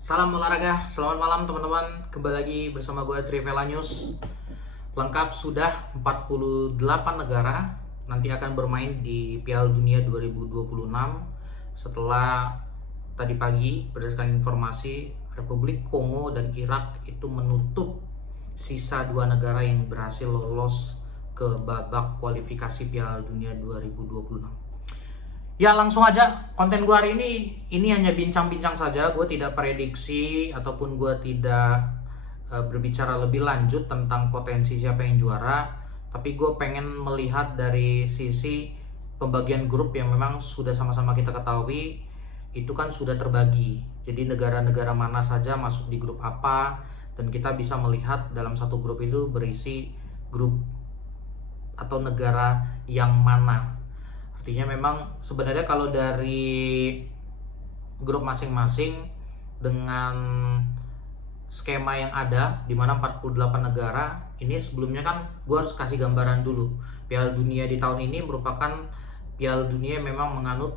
Salam olahraga, selamat malam teman-teman. Kembali lagi bersama gue Trivela News. Lengkap sudah 48 negara nanti akan bermain di Piala Dunia 2026 setelah tadi pagi berdasarkan informasi Republik Kongo dan Irak itu menutup sisa dua negara yang berhasil lolos ke babak kualifikasi Piala Dunia 2026. Ya langsung aja konten gue hari ini hanya bincang-bincang saja. Gue tidak prediksi ataupun gue tidak berbicara lebih lanjut tentang potensi siapa yang juara. Tapi gue pengen melihat dari sisi pembagian grup yang memang sudah sama-sama kita ketahui itu kan sudah terbagi. Jadi negara-negara mana saja masuk di grup apa, dan kita bisa melihat dalam satu grup itu berisi grup atau negara yang mana. Artinya memang sebenarnya kalau dari grup masing-masing dengan skema yang ada di mana 48 negara, ini sebelumnya kan gue harus kasih gambaran dulu. Piala Dunia di tahun ini merupakan Piala Dunia yang memang menganut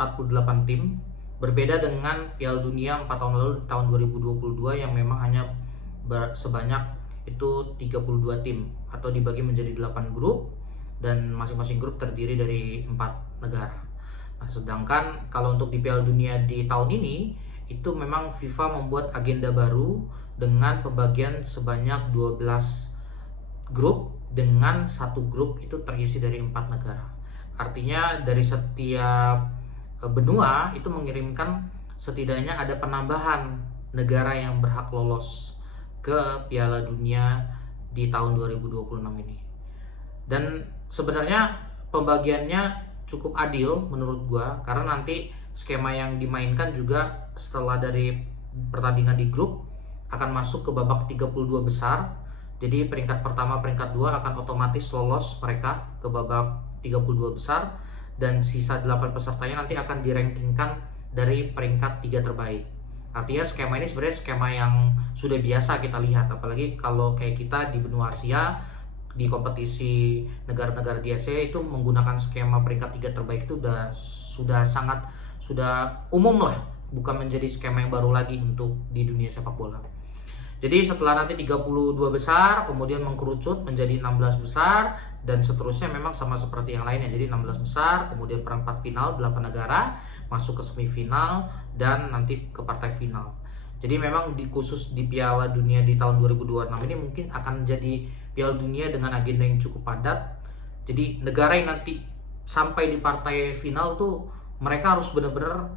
48 tim, berbeda dengan Piala Dunia 4 tahun lalu di tahun 2022 yang memang hanya sebanyak itu 32 tim atau dibagi menjadi 8 grup dan masing-masing grup terdiri dari 4 negara. Nah, sedangkan kalau untuk di Piala Dunia di tahun ini itu memang FIFA membuat agenda baru dengan pembagian sebanyak 12 grup dengan satu grup itu terisi dari 4 negara. Artinya dari setiap benua itu mengirimkan setidaknya ada penambahan negara yang berhak lolos ke Piala Dunia di tahun 2026 ini. Dan sebenarnya pembagiannya cukup adil menurut gua, karena nanti skema yang dimainkan juga setelah dari pertandingan di grup akan masuk ke babak 32 besar. Jadi peringkat pertama, peringkat 2 akan otomatis lolos mereka ke babak 32 besar, dan sisa 8 pesertanya nanti akan dirankingkan dari peringkat 3 terbaik. Artinya skema ini sebenarnya skema yang sudah biasa kita lihat, apalagi kalau kayak kita di benua Asia di kompetisi negara-negara di Asia itu menggunakan skema peringkat 3 terbaik itu sudah umum lah, bukan menjadi skema yang baru lagi untuk di dunia sepak bola. Jadi setelah nanti 32 besar kemudian mengkerucut menjadi 16 besar dan seterusnya, memang sama seperti yang lainnya. Jadi 16 besar, kemudian perempat final 8 negara masuk ke semifinal dan nanti ke partai final. Jadi memang khusus di Piala Dunia di tahun 2026 ini mungkin akan jadi Piala Dunia dengan agenda yang cukup padat. Jadi negara yang nanti sampai di partai final tuh mereka harus benar-benar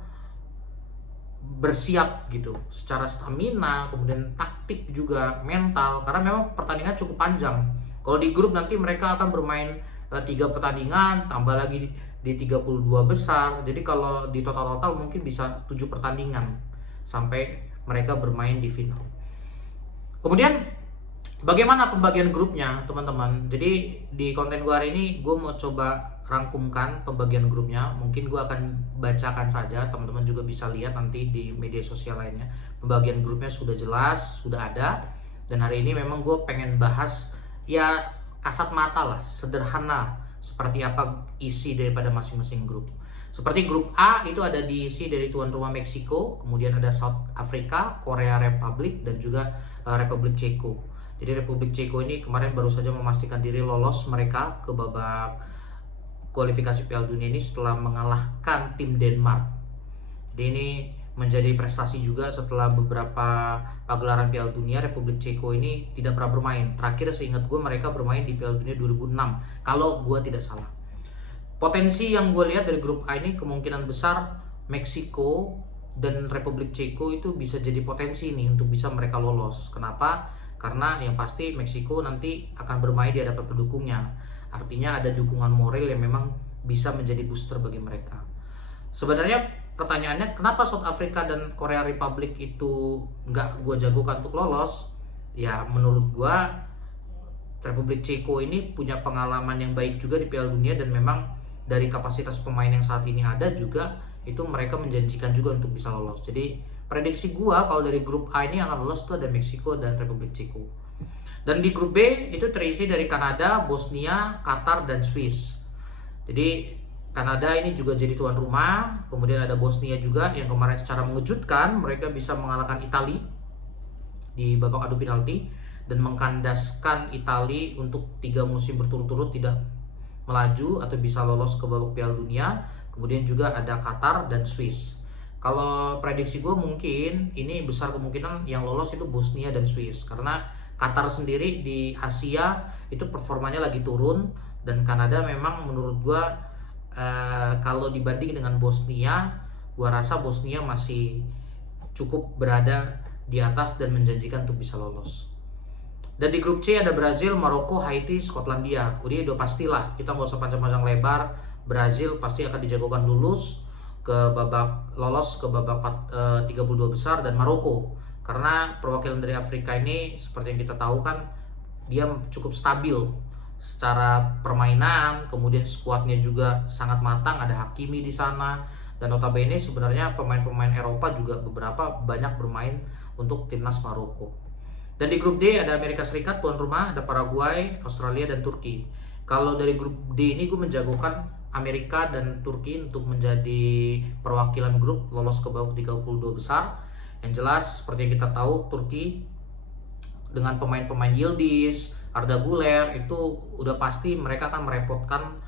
bersiap gitu, secara stamina, kemudian taktik juga, mental, karena memang pertandingan cukup panjang. Kalau di grup nanti mereka akan bermain 3 pertandingan tambah lagi di 32 besar. Jadi kalau di total mungkin bisa 7 pertandingan sampai mereka bermain di final. Kemudian bagaimana pembagian grupnya teman-teman? Jadi di konten gue hari ini gue mau coba rangkumkan pembagian grupnya. Mungkin gue akan bacakan saja, teman-teman juga bisa lihat nanti di media sosial lainnya. Pembagian grupnya sudah jelas, sudah ada. Dan hari ini memang gue pengen bahas ya kasat mata lah, sederhana seperti apa isi daripada masing-masing grup. Seperti grup A itu ada diisi dari tuan rumah Meksiko, kemudian ada South Africa, Korea Republic, dan juga Republik Ceko. Jadi Republik Ceko ini kemarin baru saja memastikan diri lolos mereka ke babak kualifikasi Piala Dunia ini setelah mengalahkan tim Denmark. Jadi ini menjadi prestasi juga setelah beberapa pagelaran Piala Dunia Republik Ceko ini tidak pernah bermain. Terakhir seingat gue mereka bermain di Piala Dunia 2006 kalau gue tidak salah. Potensi yang gue lihat dari grup A ini kemungkinan besar Meksiko dan Republik Ceko itu bisa jadi potensi nih untuk bisa mereka lolos. Kenapa? Karena yang pasti Meksiko nanti akan bermain di hadapan pendukungnya. Artinya ada dukungan moral yang memang bisa menjadi booster bagi mereka. Sebenarnya pertanyaannya kenapa South Africa dan Korea Republic itu nggak gue jagokan untuk lolos? Ya menurut gue Republik Ceko ini punya pengalaman yang baik juga di Piala Dunia, dan memang dari kapasitas pemain yang saat ini ada juga itu mereka menjanjikan juga untuk bisa lolos. Jadi prediksi gua kalau dari grup A ini akan lolos itu ada Meksiko dan Republik Ceko. Dan di grup B itu terisi dari Kanada, Bosnia, Qatar, dan Swiss. Jadi Kanada ini juga jadi tuan rumah. Kemudian ada Bosnia juga yang kemarin secara mengejutkan mereka bisa mengalahkan Italia di babak adu penalti dan mengkandaskan Italia untuk 3 musim berturut-turut tidak melaju atau bisa lolos ke babak Piala Dunia. Kemudian juga ada Qatar dan Swiss. Kalau prediksi gue mungkin ini besar kemungkinan yang lolos itu Bosnia dan Swiss, karena Qatar sendiri di Asia itu performanya lagi turun, dan Kanada memang menurut gue kalau dibanding dengan Bosnia, gue rasa Bosnia masih cukup berada di atas dan menjanjikan untuk bisa lolos. Dan di grup C ada Brazil, Maroko, Haiti, Skotlandia. Udah pastilah, kita nggak usah panjang-panjang lebar. Brazil pasti akan dijagokan lolos ke babak 32 besar, dan Maroko karena perwakilan dari Afrika ini seperti yang kita tahu kan dia cukup stabil secara permainan, kemudian skuadnya juga sangat matang, ada Hakimi di sana, dan notabene sebenarnya pemain-pemain Eropa juga beberapa banyak bermain untuk timnas Maroko. Dan di grup D ada Amerika Serikat tuan rumah, ada Paraguay, Australia, dan Turki. Kalau dari grup D ini gue menjagokan Amerika dan Turki untuk menjadi perwakilan grup lolos ke babak 32 besar. Yang jelas seperti yang kita tahu, Turki dengan pemain-pemain Yildiz, Arda Güler itu udah pasti mereka akan merepotkan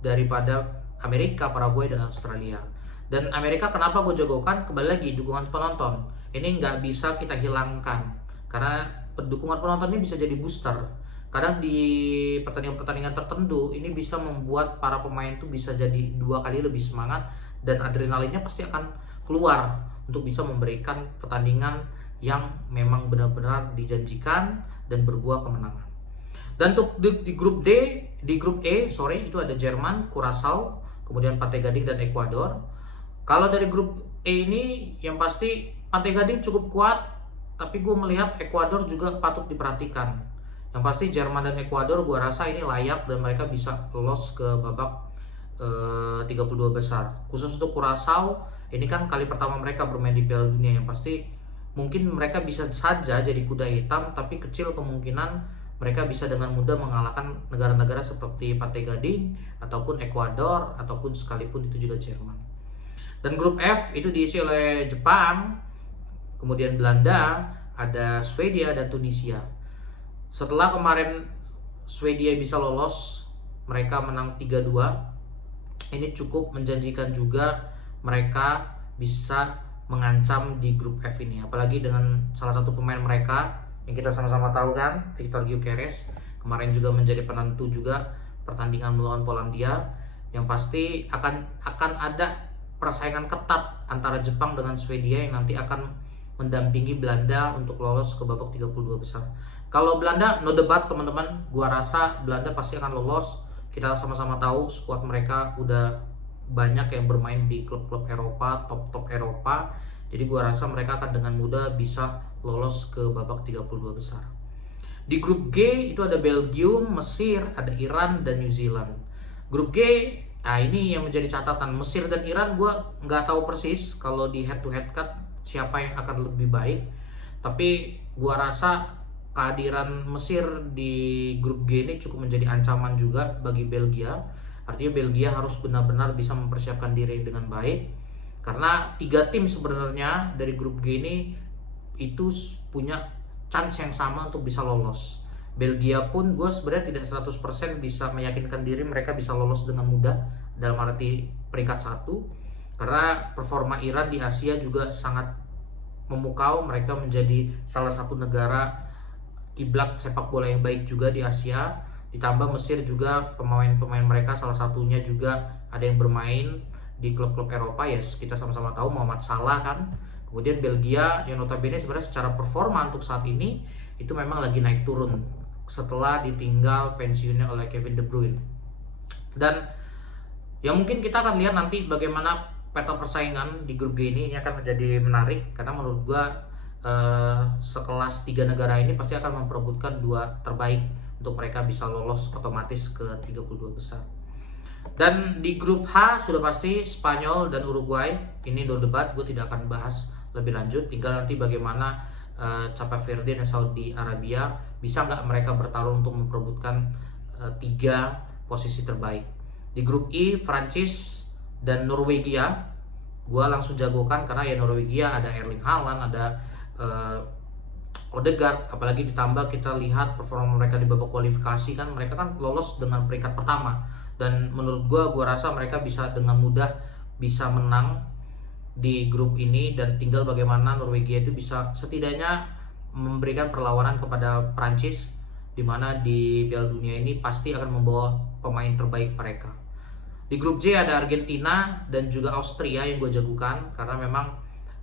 daripada Amerika, Paraguay, dan Australia. Dan Amerika kenapa gue jagokan? Kembali lagi dukungan penonton. Ini nggak bisa kita hilangkan karena dukungan penonton ini bisa jadi booster. Kadang di pertandingan-pertandingan tertentu ini bisa membuat para pemain itu bisa jadi 2 kali lebih semangat, dan adrenalinnya pasti akan keluar untuk bisa memberikan pertandingan yang memang benar-benar dijanjikan dan berbuah kemenangan. Dan untuk di grup itu ada Jerman, Curaçao, kemudian Pantai Gading, dan Ekuador. Kalau dari grup E ini yang pasti Pantai Gading cukup kuat, tapi gue melihat Ekuador juga patut diperhatikan. Yang pasti Jerman dan Ekuador gue rasa ini layak dan mereka bisa lolos ke babak 32 besar. Khusus untuk Curaçao, ini kan kali pertama mereka bermain di Piala Dunia, yang pasti mungkin mereka bisa saja jadi kuda hitam, tapi kecil kemungkinan mereka bisa dengan mudah mengalahkan negara-negara seperti Pantai Gading ataupun Ekuador ataupun sekalipun itu juga Jerman. Dan grup F itu diisi oleh Jepang, kemudian Belanda, ada Swedia, dan Tunisia. Setelah kemarin Swedia bisa lolos, mereka menang 3-2. Ini cukup menjanjikan juga mereka bisa mengancam di grup F ini. Apalagi dengan salah satu pemain mereka yang kita sama-sama tahu kan, Viktor Gyökeres, kemarin juga menjadi penentu juga pertandingan melawan Polandia. Yang pasti akan ada persaingan ketat antara Jepang dengan Swedia yang nanti akan mendampingi Belanda untuk lolos ke babak 32 besar. Kalau Belanda no debat teman-teman, gua rasa Belanda pasti akan lolos. Kita sama-sama tahu skuad mereka udah banyak yang bermain di klub-klub Eropa, top-top Eropa. Jadi gua rasa mereka akan dengan mudah bisa lolos ke babak 32 besar. Di grup G itu ada Belgium, Mesir, ada Iran, dan New Zealand. Grup G, nah ini yang menjadi catatan. Mesir dan Iran gua nggak tahu persis kalau di head to head cut siapa yang akan lebih baik. Tapi gua rasa kehadiran Mesir di grup G ini cukup menjadi ancaman juga bagi Belgia. Artinya Belgia harus benar-benar bisa mempersiapkan diri dengan baik, karena 3 tim sebenarnya dari grup G ini itu punya chance yang sama untuk bisa lolos. Belgia pun gue sebenarnya tidak 100% bisa meyakinkan diri mereka bisa lolos dengan mudah dalam arti peringkat 1, karena performa Iran di Asia juga sangat memukau. Mereka menjadi salah satu negara kiblat sepak bola yang baik juga di Asia. Ditambah Mesir juga pemain-pemain mereka salah satunya juga ada yang bermain di klub-klub Eropa, ya kita sama-sama tahu Muhammad Salah kan. Kemudian Belgia yang notabene sebenarnya secara performa untuk saat ini itu memang lagi naik turun setelah ditinggal pensiunnya oleh Kevin De Bruyne. Dan ya mungkin kita akan lihat nanti bagaimana peta persaingan di grup G ini akan menjadi menarik, karena menurut gua sekelas 3 negara ini pasti akan memperebutkan 2 terbaik untuk mereka bisa lolos otomatis ke 32 besar. Dan di grup H sudah pasti Spanyol dan Uruguay. Ini no debat, gue tidak akan bahas lebih lanjut. Tinggal nanti bagaimana Cape Verde dan Saudi Arabia bisa nggak mereka bertarung untuk memperebutkan 3 posisi terbaik. Di grup I, Prancis dan Norwegia. Gua langsung jagokan karena ya Norwegia ada Erling Haaland, ada Odegaard, apalagi ditambah kita lihat performa mereka di babak kualifikasi kan, mereka kan lolos dengan peringkat pertama, dan menurut gua rasa mereka bisa dengan mudah bisa menang di grup ini, dan tinggal bagaimana Norwegia itu bisa setidaknya memberikan perlawanan kepada Prancis, dimana di Piala Dunia ini pasti akan membawa pemain terbaik mereka. Di grup J ada Argentina dan juga Austria yang gue jagokan, karena memang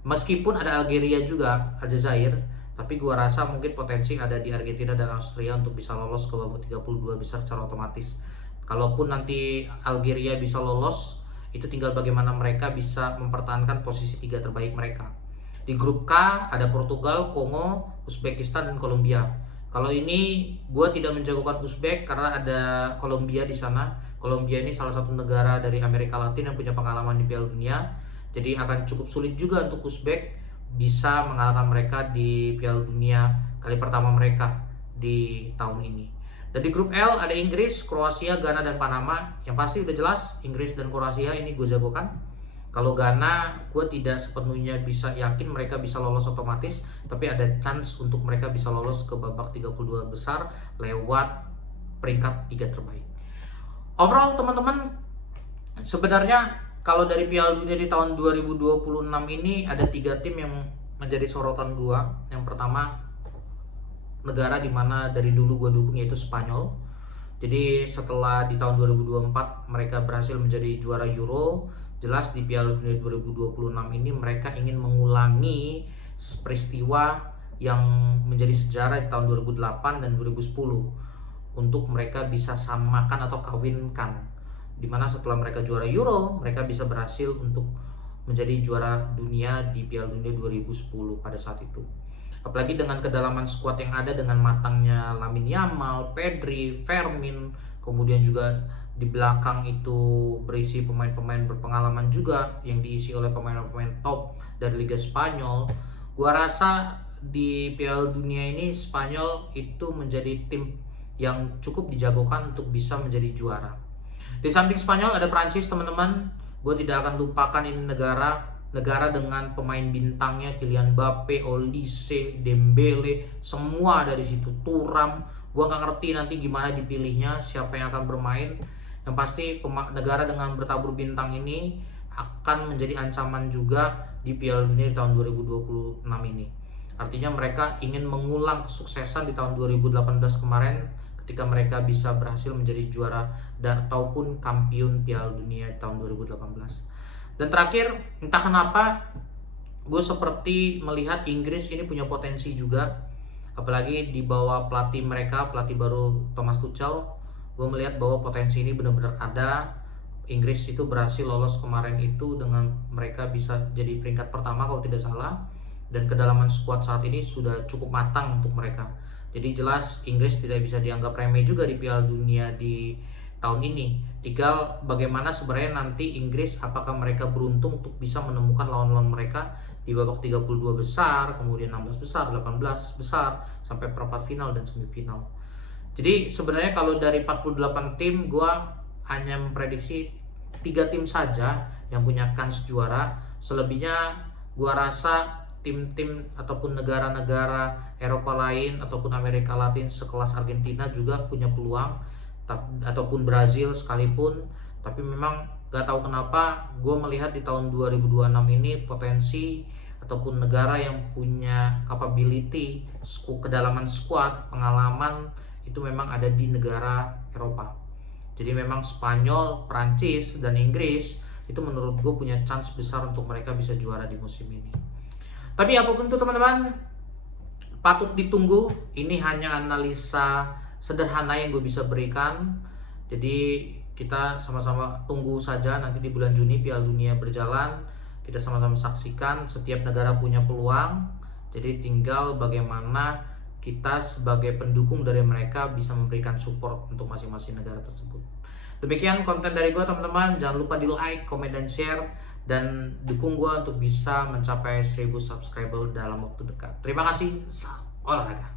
meskipun ada Algeria juga, Aljazair, tapi gua rasa mungkin potensi ada di Argentina dan Austria untuk bisa lolos ke babak 32 besar secara otomatis. Kalaupun nanti Algeria bisa lolos, itu tinggal bagaimana mereka bisa mempertahankan posisi 3 terbaik mereka. Di grup K ada Portugal, Kongo, Uzbekistan dan Kolombia. Kalau ini gua tidak menjagokan Uzbek karena ada Kolombia di sana. Kolombia ini salah satu negara dari Amerika Latin yang punya pengalaman di Piala Dunia. Jadi akan cukup sulit juga untuk Uzbek bisa mengalahkan mereka di Piala Dunia kali pertama mereka di tahun ini. Dan di grup L ada Inggris, Kroasia, Ghana dan Panama. Yang pasti udah jelas Inggris dan Kroasia ini gue jagokan. Kalau Ghana gue tidak sepenuhnya bisa yakin mereka bisa lolos otomatis, tapi ada chance untuk mereka bisa lolos ke babak 32 besar lewat peringkat 3 terbaik. Overall teman-teman, sebenarnya kalau dari Piala Dunia di tahun 2026 ini ada 3 tim yang menjadi sorotan gua. Yang pertama, negara dimana dari dulu gua dukung, yaitu Spanyol. Jadi setelah di tahun 2024 mereka berhasil menjadi juara Euro, jelas di Piala Dunia 2026 ini mereka ingin mengulangi peristiwa yang menjadi sejarah di tahun 2008 dan 2010 untuk mereka bisa samakan atau kawinkan, dimana setelah mereka juara Euro, mereka bisa berhasil untuk menjadi juara dunia di Piala Dunia 2010 pada saat itu. Apalagi dengan kedalaman skuad yang ada, dengan matangnya Lamine Yamal, Pedri, Fermin, kemudian juga di belakang itu berisi pemain-pemain berpengalaman juga yang diisi oleh pemain-pemain top dari Liga Spanyol. Gua rasa di Piala Dunia ini Spanyol itu menjadi tim yang cukup dijagokan untuk bisa menjadi juara. Di samping Spanyol ada Prancis teman-teman. Gue tidak akan lupakan ini negara dengan pemain bintangnya Kylian Mbappe, Olise, Dembele, semua dari situ. Thuram. Gue nggak ngerti nanti gimana dipilihnya, siapa yang akan bermain. Yang pasti negara dengan bertabur bintang ini akan menjadi ancaman juga di Piala Dunia di tahun 2026 ini. Artinya mereka ingin mengulang kesuksesan di tahun 2018 kemarin, ketika mereka bisa berhasil menjadi juara dan ataupun kampiun Piala Dunia tahun 2018. Dan terakhir, entah kenapa gue seperti melihat Inggris ini punya potensi juga, apalagi di bawah pelatih mereka, pelatih baru Thomas Tuchel. Gue melihat bahwa potensi ini benar-benar ada. Inggris itu berhasil lolos kemarin itu dengan mereka bisa jadi peringkat pertama kalau tidak salah, dan kedalaman skuad saat ini sudah cukup matang untuk mereka. Jadi jelas Inggris tidak bisa dianggap remeh juga di Piala Dunia di tahun ini. Tinggal bagaimana sebenarnya nanti Inggris, apakah mereka beruntung untuk bisa menemukan lawan-lawan mereka di babak 32 besar, kemudian 16 besar, 18 besar, sampai perempat final dan semifinal. Jadi sebenarnya kalau dari 48 tim, gue hanya memprediksi 3 tim saja yang punya kans juara. Selebihnya gue rasa tim-tim ataupun negara-negara Eropa lain ataupun Amerika Latin sekelas Argentina juga punya peluang, ataupun Brazil sekalipun. Tapi memang gak tahu kenapa gue melihat di tahun 2026 ini potensi ataupun negara yang punya capability, kedalaman squad, pengalaman itu memang ada di negara Eropa. Jadi memang Spanyol, Prancis dan Inggris itu menurut gue punya chance besar untuk mereka bisa juara di musim ini. Tapi apapun itu teman-teman, patut ditunggu. Ini hanya analisa sederhana yang gue bisa berikan. Jadi kita sama-sama tunggu saja nanti di bulan Juni Piala Dunia berjalan. Kita sama-sama saksikan, setiap negara punya peluang. Jadi tinggal bagaimana kita sebagai pendukung dari mereka bisa memberikan support untuk masing-masing negara tersebut. Demikian konten dari gue teman-teman. Jangan lupa di like, komen, dan share. Dan dukung gue untuk bisa mencapai 1000 subscriber dalam waktu dekat. Terima kasih. Salam olahraga.